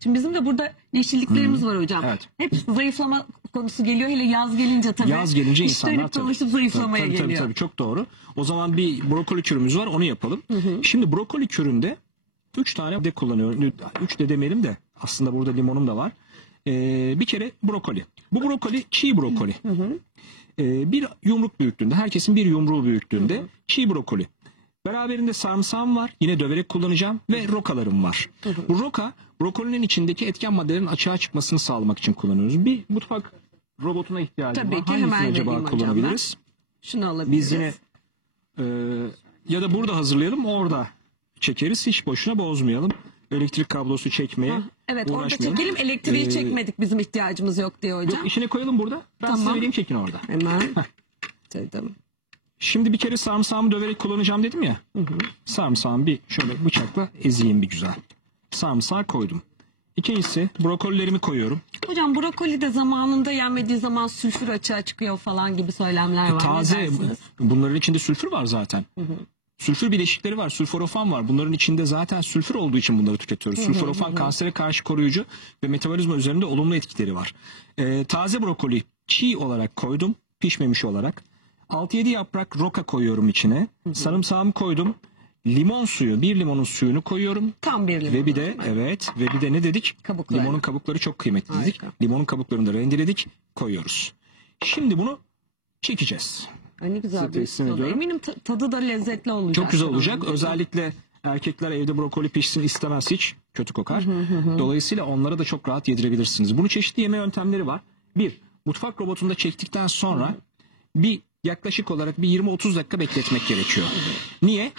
Şimdi bizim de burada yeşilliklerimiz var hocam. Evet. Hep zayıflama konusu geliyor. Hele yaz gelince tabii. Yaz gelince İşte insanlar çalışıp zayıflamaya tabii, geliyor. tabii, çok doğru. O zaman bir brokoli kürümüz var, onu yapalım. Şimdi brokoli küründe 3 tane de kullanıyorum. 3 de demeyelim de aslında burada limonum da var. Bir kere brokoli. Bu brokoli çiğ brokoli. Bir yumruk büyüklüğünde, herkesin bir yumruğu büyüklüğünde çiğ brokoli. Beraberinde sarımsağım var, yine döverek kullanacağım ve rokalarım var. Bu roka, brokolinin içindeki etken maddelerin açığa çıkmasını sağlamak için kullanıyoruz. Bir mutfak robotuna ihtiyacım Tabii var. ki, Hangisini hemen acaba vereyim hocam kullanabiliriz? Şunu alabiliriz. Biz yine ya da burada hazırlayalım, orada çekeriz. Hiç boşuna bozmayalım. Elektrik kablosu çekmeye Evet, orada uğraşmayalım. çekelim. Elektriği çekmedik, bizim ihtiyacımız yok diye hocam. Yok, içine koyalım burada. Ben size vereyim, çekin orada. Hemen. Dedim. Şimdi bir kere sarımsağımı döverek kullanacağım dedim ya. Sarımsağımı bir şöyle bıçakla ezeyim bir güzel. Sarımsağı koydum. İkincisi brokolilerimi koyuyorum. Hocam brokoli de zamanında yenmediği zaman sülfür açığa çıkıyor falan gibi söylemler var. Taze, bunların içinde sülfür var zaten. Sülfür bileşikleri var, sülforofan var. Bunların içinde zaten sülfür olduğu için bunları tüketiyoruz. Sülforofan kansere karşı koruyucu ve metabolizma üzerinde olumlu etkileri var. Taze brokoli çiğ olarak koydum, pişmemiş olarak. 6-7 yaprak roka koyuyorum içine. Sarımsağımı koydum. Limon suyu, bir limonun suyunu koyuyorum. Tam bir limon. Ve bir de ve bir de ne dedik? Kabukları. Limonun kabukları çok kıymetli dedik. Harika. Limonun kabuklarını da rendeledik, koyuyoruz. Şimdi bunu çekeceğiz. Ay, ne güzel Size bir teslim tadı. ediyorum. Eminim tadı da lezzetli olacak. Çok güzel olacak. Özellikle erkekler evde brokoli pişsin istemez hiç. Kötü kokar. Dolayısıyla onlara da çok rahat yedirebilirsiniz. Bunun çeşitli yeme yöntemleri var. Bir, mutfak robotunda çektikten sonra bir yaklaşık olarak bir 20-30 dakika bekletmek gerekiyor. Niye?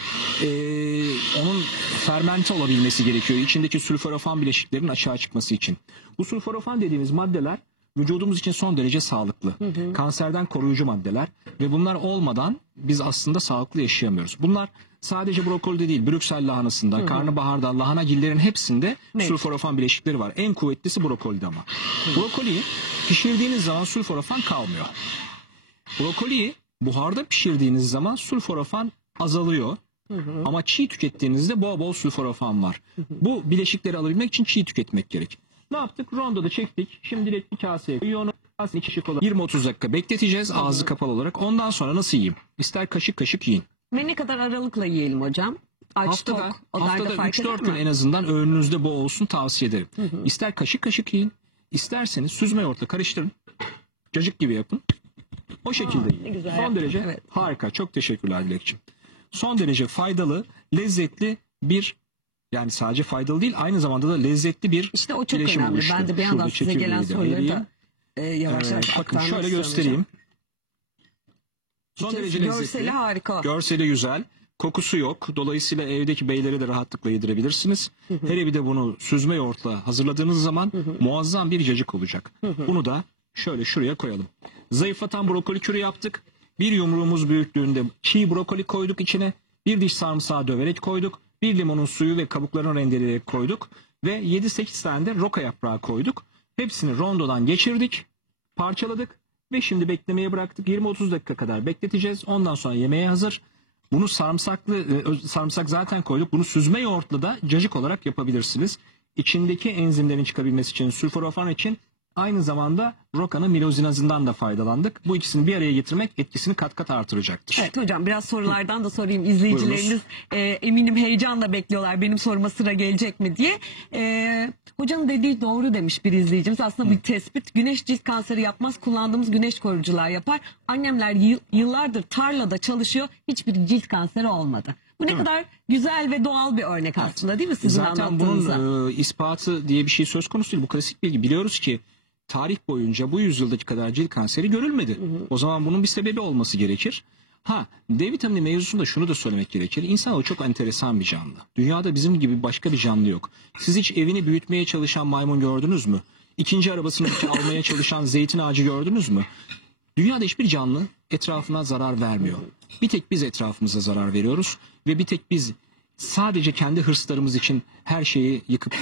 Onun fermente olabilmesi gerekiyor. İçindeki sülforofan bileşiklerin açığa çıkması için. Bu sülforofan dediğimiz maddeler vücudumuz için son derece sağlıklı. Kanserden koruyucu maddeler ve bunlar olmadan biz aslında sağlıklı yaşayamıyoruz. Bunlar sadece brokolide değil, Brüksel lahanasında, karnabaharda, lahanagillerin hepsinde sülforofan bileşikleri var. En kuvvetlisi brokolide ama. Brokoliyi pişirdiğiniz zaman sülforofan kalmıyor. Brokoliyi buharda pişirdiğiniz zaman sülforofan azalıyor. Ama çiğ tükettiğinizde bol bol sülforofan var. Bu bileşikleri alabilmek için çiğ tüketmek gerek. Ne yaptık? Rondoda çektik. Şimdilik bir kaseye koyuyor. Onu 20-30 dakika bekleteceğiz ağzı kapalı olarak. Ondan sonra nasıl yiyeyim? İster kaşık kaşık yiyin. Ve ne kadar aralıkla yiyelim hocam? Haftada 3-4 gün en azından öğününüzde bu olsun tavsiye ederim. İster kaşık kaşık yiyin. İsterseniz süzme yoğurtla karıştırın. Cacık gibi yapın. O şekilde yiyin. Son derece harika. Çok teşekkürler Dilekçim. Son derece faydalı, lezzetli bir, yani sadece faydalı değil, aynı zamanda da lezzetli bir İşte o çok önemli. oluştu. Ben de bir yandan size gelen soruları da yavaş yavaş bakın aktarmak şöyle istiyorum göstereyim. Son derece lezzetli. Görseli harika. Görseli güzel. Kokusu yok. Dolayısıyla evdeki beylere de rahatlıkla yedirebilirsiniz. Hele bir de bunu süzme yoğurtla hazırladığınız zaman muazzam bir cacık olacak. Bunu da şöyle şuraya koyalım. Zayıflatan brokoli kürü yaptık. Bir yumruğumuz büyüklüğünde çiğ brokoli koyduk içine. Bir diş sarımsağı döverek koyduk. Bir limonun suyu ve kabuklarını rendeleyerek koyduk. Ve 7-8 tane de roka yaprağı koyduk. Hepsini rondodan geçirdik. Parçaladık. Ve şimdi beklemeye bıraktık. 20-30 dakika kadar bekleteceğiz. Ondan sonra yemeğe hazır. Bunu sarımsak zaten koyduk. Bunu süzme yoğurtla da cacık olarak yapabilirsiniz. İçindeki enzimlerin çıkabilmesi için, sülforofan için, aynı zamanda rokanın milozinazından da faydalandık. Bu ikisini bir araya getirmek etkisini kat kat artıracaktır. Evet hocam, biraz sorulardan da sorayım. İzleyicileriniz eminim heyecanla bekliyorlar benim soruma sıra gelecek mi diye. Hocanın dediği doğru demiş bir izleyicimiz. Aslında bir tespit. Güneş cilt kanseri yapmaz. Kullandığımız güneş koruyucular yapar. Annemler yıllardır tarlada çalışıyor. Hiçbir cilt kanseri olmadı. Bu ne kadar güzel ve doğal bir örnek aslında, değil mi sizin anlattığınızda? Zaten bunun ispatı diye bir şey söz konusu değil. Bu klasik bilgi. Biliyoruz ki tarih boyunca bu yüzyıldaki kadar cilt kanseri görülmedi. O zaman bunun bir sebebi olması gerekir. D vitamini mevzusunda şunu da söylemek gerekir. İnsanoğlu çok enteresan bir canlı. Dünyada bizim gibi başka bir canlı yok. Siz hiç evini büyütmeye çalışan maymun gördünüz mü? İkinci arabasını almaya çalışan zeytin ağacı gördünüz mü? Dünyada hiçbir canlı etrafına zarar vermiyor. Bir tek biz etrafımıza zarar veriyoruz ve bir tek biz sadece kendi hırslarımız için her şeyi yıkıp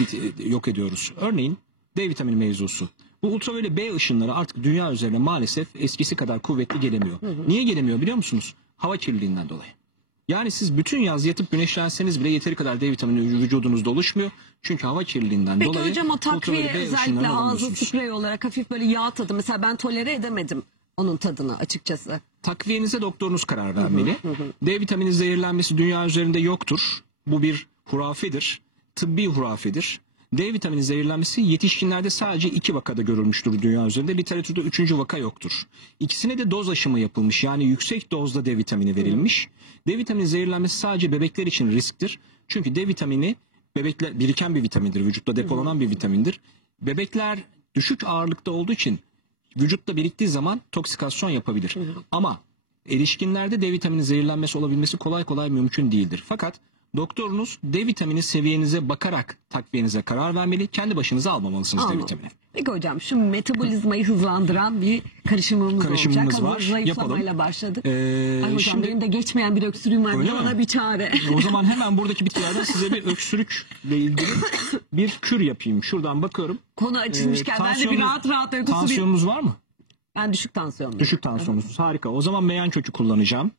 yok ediyoruz. Örneğin D vitamini mevzusu. Bu ultraviyole B ışınları artık dünya üzerine maalesef eskisi kadar kuvvetli gelemiyor. Niye gelemiyor biliyor musunuz? Hava kirliliğinden dolayı. Yani siz bütün yaz yatıp güneşlenseniz bile yeteri kadar D vitamini vücudunuzda oluşmuyor. Çünkü hava kirliliğinden Peki dolayı hocam o takviye ultraviyole özellikle ışınlarını ağzı alamıyorsunuz. sprey olarak hafif böyle yağ tadı. Mesela ben tolere edemedim onun tadını açıkçası. Takviyenize doktorunuz karar vermeli. D vitamini zehirlenmesi dünya üzerinde yoktur. Bu bir hurafedir. Tıbbi hurafedir. D vitamini zehirlenmesi yetişkinlerde sadece 2 vakada görülmüştür dünya üzerinde. Literatürde 3. vaka yoktur. İkisine de doz aşımı yapılmış. Yani yüksek dozda D vitamini verilmiş. D vitamini zehirlenmesi sadece bebekler için risktir. Çünkü D vitamini bebekler biriken bir vitamindir. Vücutta depolanan bir vitamindir. Bebekler düşük ağırlıkta olduğu için vücutta biriktiği zaman toksikasyon yapabilir. Ama erişkinlerde D vitamini zehirlenmesi olabilmesi kolay kolay mümkün değildir. Fakat doktorunuz D vitamini seviyenize bakarak takviyenize karar vermeli. Kendi başınıza almamalısınız D Anladım. vitamini. Peki hocam şu metabolizmayı hızlandıran bir karışımımız Karışımımız olacak. var. Hazır zayıflamayla Yapalım. başladık. Ay hocam Şimdi benim de geçmeyen bir öksürüğüm var. Öyle Bana mi? bir çare. o zaman hemen buradaki bitkilerden size bir öksürükle ilgili bir kür yapayım. Şuradan bakıyorum. Konu açılmışken ben de bir rahat öksüreyim. Tansiyonunuz var mı? Ben düşük tansiyonluyum. Düşük tansiyonunuz. Harika. O zaman meyan kökü kullanacağım.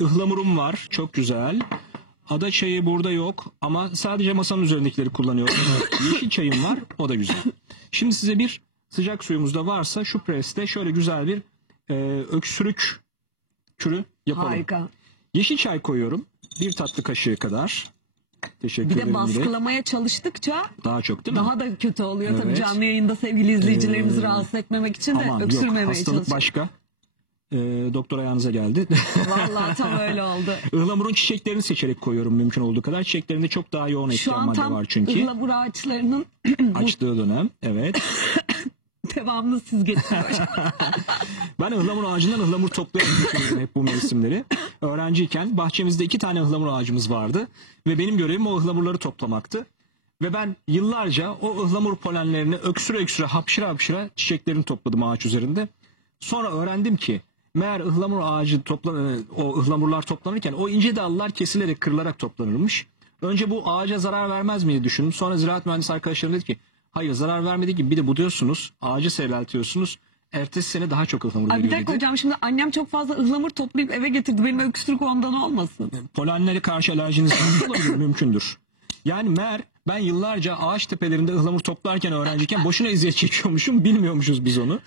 Ihlamurum var. Çok güzel. Ada çayı burada yok ama sadece masanın üzerindekileri kullanıyorum. Yeşil çayım var. O da güzel. Şimdi size bir sıcak suyumuz da varsa şu preste şöyle güzel bir öksürük kürü yapalım. Harika. Yeşil çay koyuyorum. 1 tatlı kaşığı kadar. Teşekkür Bir ederim. de baskılamaya çalıştıkça Daha çok değil mi? daha da kötü oluyor. Tabii Evet. canlı yayında sevgili izleyicilerimizi rahatsız etmemek için de Aman yok, öksürmemeye hastalık çalışıyorum. başka. Doktor ayağınıza geldi. Vallahi tam öyle oldu. Ihlamurun çiçeklerini seçerek koyuyorum mümkün olduğu kadar. Çiçeklerinde çok daha yoğun Şu etken an madde tam var çünkü. ıhlamur ağaçlarının Açtığı dönem. Evet. devamlı siz getiriyorsunuz. Ben ıhlamur ağacından ıhlamur topluyorum hep bu mevsimleri. Öğrenciyken bahçemizde 2 tane ıhlamur ağacımız vardı. Ve benim görevim o ıhlamurları toplamaktı. Ve ben yıllarca o ıhlamur polenlerini öksüre öksüre hapşıra hapşıra çiçeklerini topladım ağaç üzerinde. Sonra öğrendim ki meğer ıhlamur ağacı o ıhlamurlar toplanırken o ince dallar kesilerek kırılarak toplanırmış. Önce bu ağaca zarar vermez mi diye düşündüm. Sonra ziraat mühendisi arkadaşlarım dedi ki hayır zarar vermediği gibi bir de buduyorsunuz, ağacı seyreltiyorsunuz. Ertesi sene daha çok ıhlamur Ay bir veriyor dakika dedi. hocam şimdi annem çok fazla ıhlamur toplayıp eve getirdi. Benim öksürük ondan olmasın. Polenlere karşı alerjiniz olabilir, mümkündür. Yani meğer ben yıllarca ağaç tepelerinde ıhlamur toplarken öğrenciyken boşuna eziyet çekiyormuşum, bilmiyormuşuz biz onu.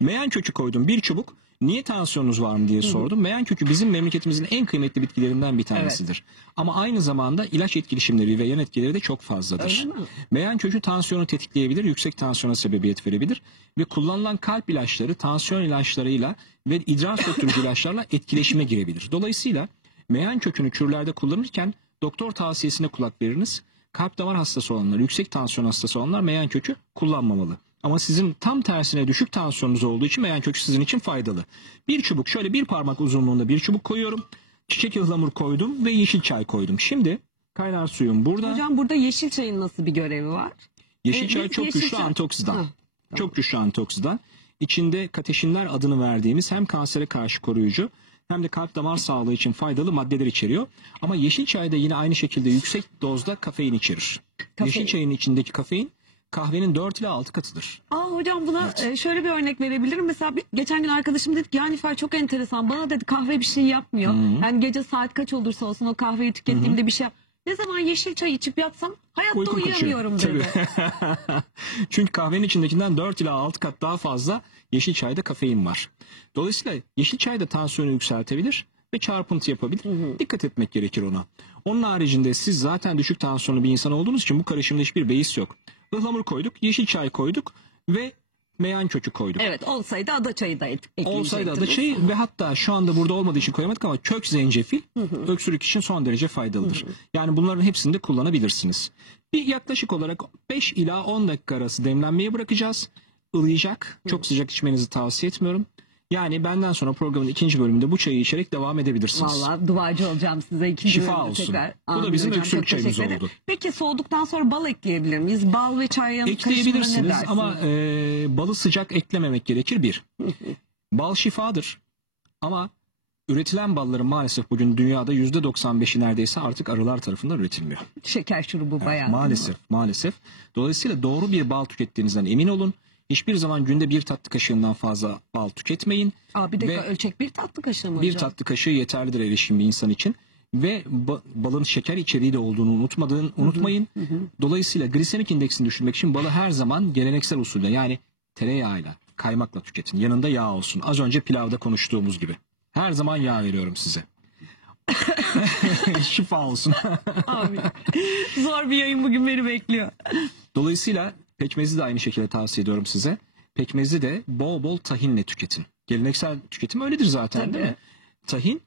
Meyan kökü koydum 1 çubuk. Niye tansiyonunuz var mı diye sordum. Meyan kökü bizim memleketimizin en kıymetli bitkilerinden bir tanesidir. Ama aynı zamanda ilaç etkileşimleri ve yan etkileri de çok fazladır. Öyle mi? Meyan kökü tansiyonu tetikleyebilir, yüksek tansiyona sebebiyet verebilir ve kullanılan kalp ilaçları tansiyon ilaçlarıyla ve idrar söktürücü ilaçlarla etkileşime girebilir. Dolayısıyla meyan kökünü kürlerde kullanırken doktor tavsiyesine kulak veriniz. Kalp damar hastası olanlar, yüksek tansiyon hastası olanlar meyan kökü kullanmamalı. Ama sizin tam tersine düşük tansiyonunuz olduğu için meyan kökü sizin için faydalı. 1 çubuk, şöyle 1 parmak uzunluğunda 1 çubuk koyuyorum. Çiçek ıhlamur koydum ve yeşil çay koydum. Şimdi kaynar suyum burada. Hocam burada yeşil çayın nasıl bir görevi var? Yeşil çay biz çok yeşil güçlü çay- antioksidan. Ha, Çok güçlü antioksidan. İçinde kateşinler adını verdiğimiz hem kansere karşı koruyucu hem de kalp damar sağlığı için faydalı maddeler içeriyor. Ama yeşil çay da yine aynı şekilde yüksek dozda kafein içerir. Kafein. Yeşil çayın içindeki kafein kahvenin 4 ile 6 katıdır. Aa hocam buna şöyle bir örnek verebilirim. Mesela geçen gün arkadaşım dedi ki ya Nifar çok enteresan. Bana dedi kahve bir şey yapmıyor. Yani gece saat kaç olursa olsun o kahveyi tükettiğimde bir şey yap. Ne zaman yeşil çay içip yatsam hayatta Uyku kaçıyor. uyuyamıyorum dedi. Tabii. Çünkü kahvenin içindekinden 4 ila 6 kat daha fazla yeşil çayda kafein var. Dolayısıyla yeşil çay da tansiyonu yükseltebilir ve çarpıntı yapabilir. Dikkat etmek gerekir ona. Onun haricinde siz zaten düşük tansiyonlu bir insan olduğunuz için bu karışımda hiçbir beis yok. Ihlamur koyduk, yeşil çay koyduk ve meyan kökü koyduk. Evet olsaydı ada çayı da ekleyecektik. Olsaydı ada çayı ve hatta şu anda burada olmadığı için koyamadık ama kök zencefil öksürük için son derece faydalıdır. Yani bunların hepsini de kullanabilirsiniz. Bir yaklaşık olarak 5 ila 10 dakika arası demlenmeye bırakacağız. Ilayacak. Çok sıcak içmenizi tavsiye etmiyorum. Yani benden sonra programın 2. bölümünde bu çayı içerek devam edebilirsiniz. Vallahi duacı olacağım size ikinci Şifa bölümde olsun. tekrar. Bu da Amin bizim hocam, öksürük çok çayımız teşekkür ederim. oldu. Peki soğuduktan sonra bal ekleyebilir miyiz? Bal ve çayın karışımına ne Ekleyebilirsiniz dersiniz? ama balı sıcak eklememek gerekir bir. Bal şifadır ama üretilen balların maalesef bugün dünyada %95'i neredeyse artık arılar tarafından üretilmiyor. Şeker şurubu bayağı. Maalesef. Dolayısıyla doğru bir bal tükettiğinizden emin olun. Hiçbir zaman günde 1 tatlı kaşığından fazla bal tüketmeyin. Bir dakika, Ve ölçek 1 tatlı kaşığı mı bir hocam? tatlı kaşığı yeterlidir erişim bir insan için. Ve balın şeker içeriği de olduğunu unutmayın. Dolayısıyla glisemik indeksini düşürmek için balı her zaman geleneksel usulde, yani tereyağıyla, kaymakla tüketin. Yanında yağ olsun. Az önce pilavda konuştuğumuz gibi. Her zaman yağ veriyorum size. Şifa olsun. Abi, zor bir yayın bugün beni bekliyor. Dolayısıyla pekmezi de aynı şekilde tavsiye ediyorum size. Pekmezi de bol bol tahinle tüketin. Geleneksel tüketim öyledir zaten, değil mi? Tahin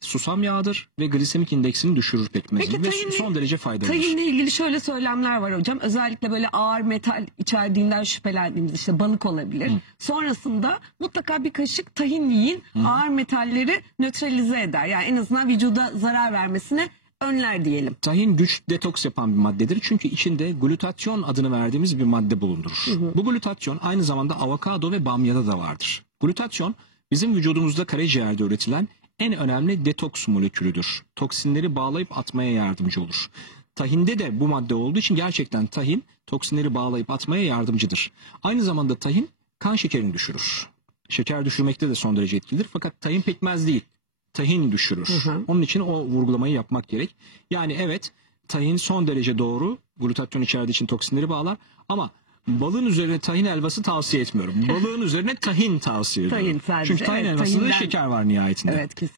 susam yağıdır ve glisemik indeksini düşürür pekmezin. Peki, Ve tahinle- son derece faydalıdır. Tahinle ilgili şöyle söylemler var hocam. Özellikle böyle ağır metal içerdiğinden şüphelendiğimiz, işte balık olabilir. Sonrasında mutlaka bir kaşık tahin yiyin. Ağır metalleri nötralize eder. Yani en azından vücuda zarar vermesine önler diyelim. Tahin güç detoks yapan bir maddedir. Çünkü içinde glutatyon adını verdiğimiz bir madde bulundurur. Bu glutatyon aynı zamanda avokado ve bamyada da vardır. Glutatyon bizim vücudumuzda karaciğerde üretilen en önemli detoks molekülüdür. Toksinleri bağlayıp atmaya yardımcı olur. Tahinde de bu madde olduğu için gerçekten tahin toksinleri bağlayıp atmaya yardımcıdır. Aynı zamanda tahin kan şekerini düşürür. Şeker düşürmekte de son derece etkilidir. Fakat tahin pekmez değil. Tahin düşürür. Onun için o vurgulamayı yapmak gerek. Yani evet, tahin son derece doğru. Glutatyon içerdiği için toksinleri bağlar. Ama balın üzerine tahin helvası tavsiye etmiyorum. Balığın üzerine tahin tavsiye ediyorum. Tahin sadece, Çünkü tahin evet, helvasında da tahinden- şeker var nihayetinde. Evet, kesin.